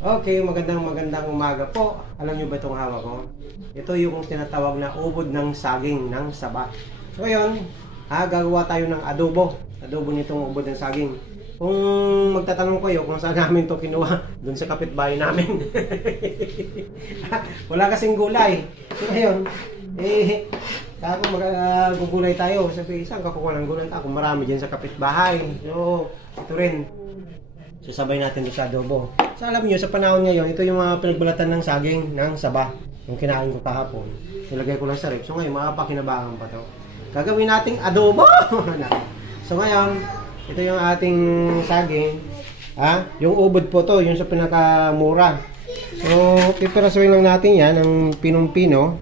Okay, magandang umaga po. Alam niyo ba itong hawak ko? Ito yung tinatawag na ubod ng saging ng Saba. So ngayon, gagawa tayo ng adobo. Adobo nitong ubod ng saging. Kung magtatanong kayo kung saan namin to kinuha, dun sa kapitbahay namin. Wala kasing gulay. So ngayon, ako magugulay tayo. Sabi, saan ka kukuha ng gulay? Ako marami dyan sa kapitbahay. So, ito rin. Sasabay natin doon sa adobo. So alam niyo, sa panahon ngayon, ito yung mga pinagbalatan ng saging ng Saba. Yung kinain ko kahapon. Nilagay ko lang sa rep. So ngayon, makapakinabangan pa to. Gagawin nating adobo! So ngayon, ito yung ating saging. Yung ubod po to, yung sa pinakamura. So, pipirasuin lang natin yan, ng pinong-pino.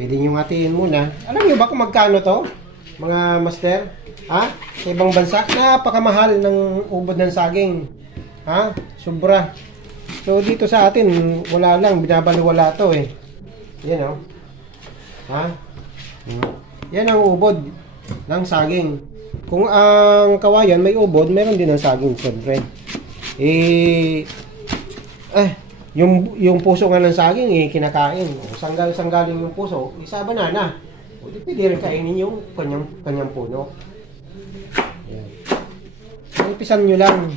Pwede nyo hatiin muna. Alam niyo ba kung magkano to, mga master? Sa ibang bansa, napakamahal ng ubod ng saging. Sobra. So dito sa atin, wala lang, binabaliwala to eh. Yan Yan ang ubod ng saging. Kung ang kawayan may ubod, meron din ang saging, siyempre. Yung puso nga ng saging kinakain. Saan galing yung puso? Isa banana. O di pwede rin kainin yung kanyang puno. Yan. Ipisan nyo lang.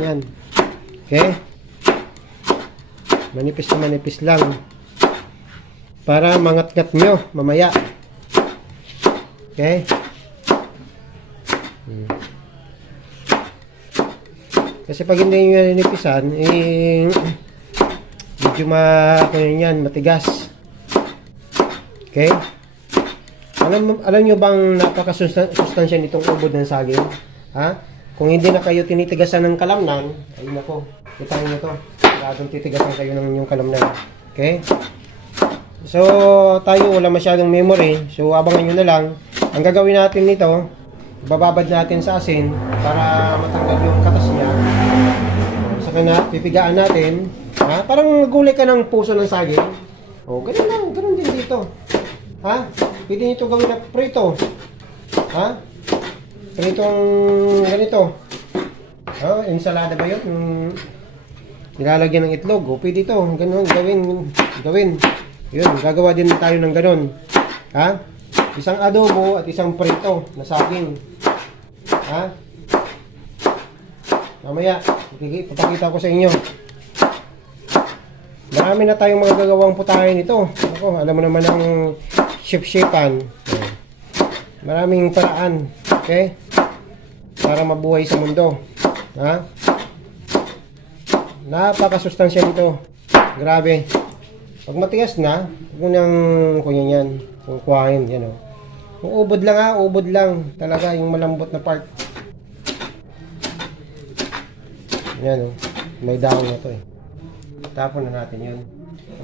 Yan. Okay? Manipis na manipis lang. Para mangat-ngat nyo mamaya. Okay? Kasi pag hindi nyo nanipisan, medyo matigas. Okay? Alam nyo bang napakasustansya nitong ubod ng saging? Kung hindi na kayo tinitigasan ng kalamnan, ay nako, kita nyo to. Masyadong titigasan kayo ng yung kalamnan. Okay? So, tayo wala masyadong memory. So, abangan nyo na lang. Ang gagawin natin nito, bababad natin sa asin para matanggal yung katas niya. Saka na, pipigaan natin. Parang gulay ka ng puso ng saging. Ganun lang, ganun din dito. Pwede nyo ito gawin na prito. Ganito. Ensalada ba yun? Nilalagyan ng itlog. Pwede ito. Ganun, gawin. Yun, gagawa din tayo ng ganun. Isang adobo at isang prito na saging. Mamaya, ipapakita ko sa inyo. Marami na tayong mga gagawang putahe nito. Alam mo naman ang ship-shipan. Maraming paraan. Okay? Para mabuhay sa mundo. Napakasustansya nito. Grabe. Pag matigas na, huwag mo nang kunyan yan. Kukuhain. Yan o. Kung ubod lang ubod lang. Talaga yung malambot na part. Yan o. May dahon na to eh. Tapon na natin yun.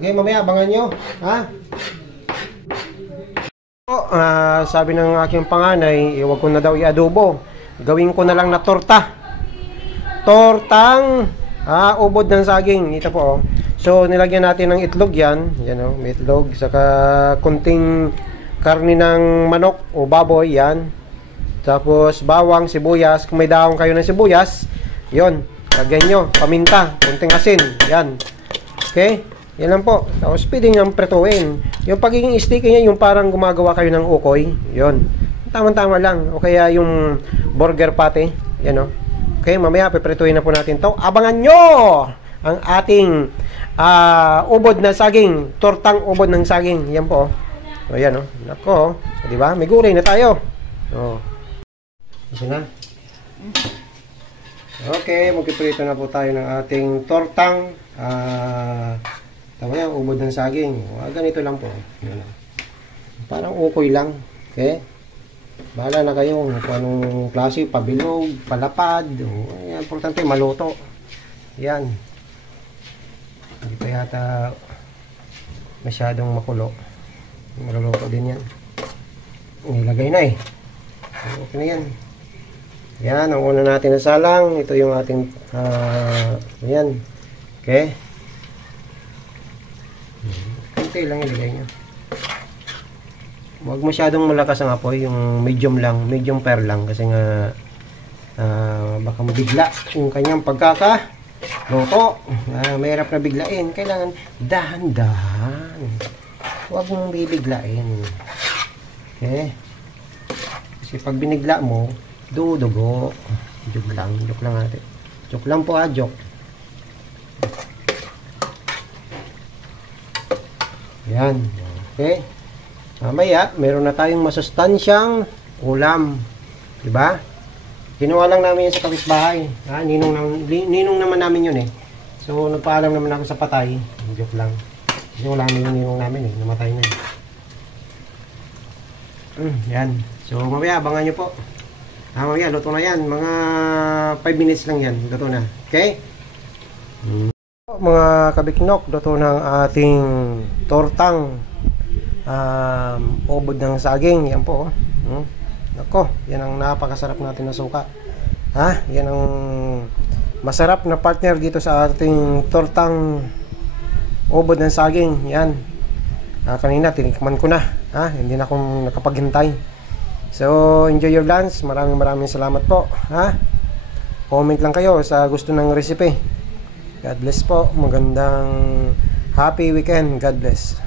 Okay, mamaya abangan nyo. Sabi ng aking panganay, huwag ko na daw i-adobo. Gawin ko na lang na torta. Tortang ubod ng saging. Ito po. So, nilagyan natin ng itlog yan. Yan o, may itlog. Saka kunting karni ng manok o baboy. Yan. Tapos, bawang, sibuyas. Kung may dahon kayo ng sibuyas, yun. Lagyan nyo. Paminta. Kunting asin. Yan. Okay? Yan lang po. Tapos pwede nyo pretuin. Yung pagiging sticky niya, yung parang gumagawa kayo ng ukoy. Yun. Tama-tama lang. O kaya yung burger patty. Yan o. Okay, mamaya pipretuin na po natin to. Abangan nyo ang ating ubod na saging. Tortang ubod ng saging. Yan po. O yan o. Nako. Diba? May gulay na tayo. O. Kasi na. Okay, magpiprito na po tayo ng ating tortang tama yan, ubod ng saging. Ganito lang po. Parang ukoy lang. Okay? Bahala na kayo kung anong klase, pabilog, palapad. Importante, maluto. Yan. Hindi pa yata masyadong makulo. Maluluto din yan. Nilagay na eh. Okay na yan. Yan, ang una natin na salang. Ito yung ating yan. Okay. Kunti lang ilagay nyo. Huwag masyadong malakas ang apoy. Yung medium lang. Medium pair lang. Kasi nga baka mabigla yung kanyang luto. Mahirap na biglain. Kailangan dahan-dahan. Huwag mong bibiglain. Okay? Kasi pag binigla mo, dudugo. Joke lang natin. Joke lang po joke. Yan. Okay? Mamaya, meron na tayong masustansyang ulam. Diba? Kinuha lang namin yan sa kapitbahay. Ninong naman namin yun eh. So, nagpaalam naman ako sa patay. Joke lang. Kasi wala namin yung ninong namin eh. Namatay na. Yan. So, mamaya, abangan nyo po. Mamaya, luto na yan. Mga 5 minutes lang yan. Luto na. Okay? Mga kabiknok, luto ng ating tortang obod ng saging. Yan po. Nako, yan ang napakasarap natin na suka. Yan ang masarap na partner dito sa ating tortang obod ng saging. Yan. Kanina, tinikman ko na. Hindi na akong nakapaghintay. So, enjoy your lunch. Maraming salamat po. Comment lang kayo sa gusto ng recipe. God bless po. Magandang happy weekend. God bless.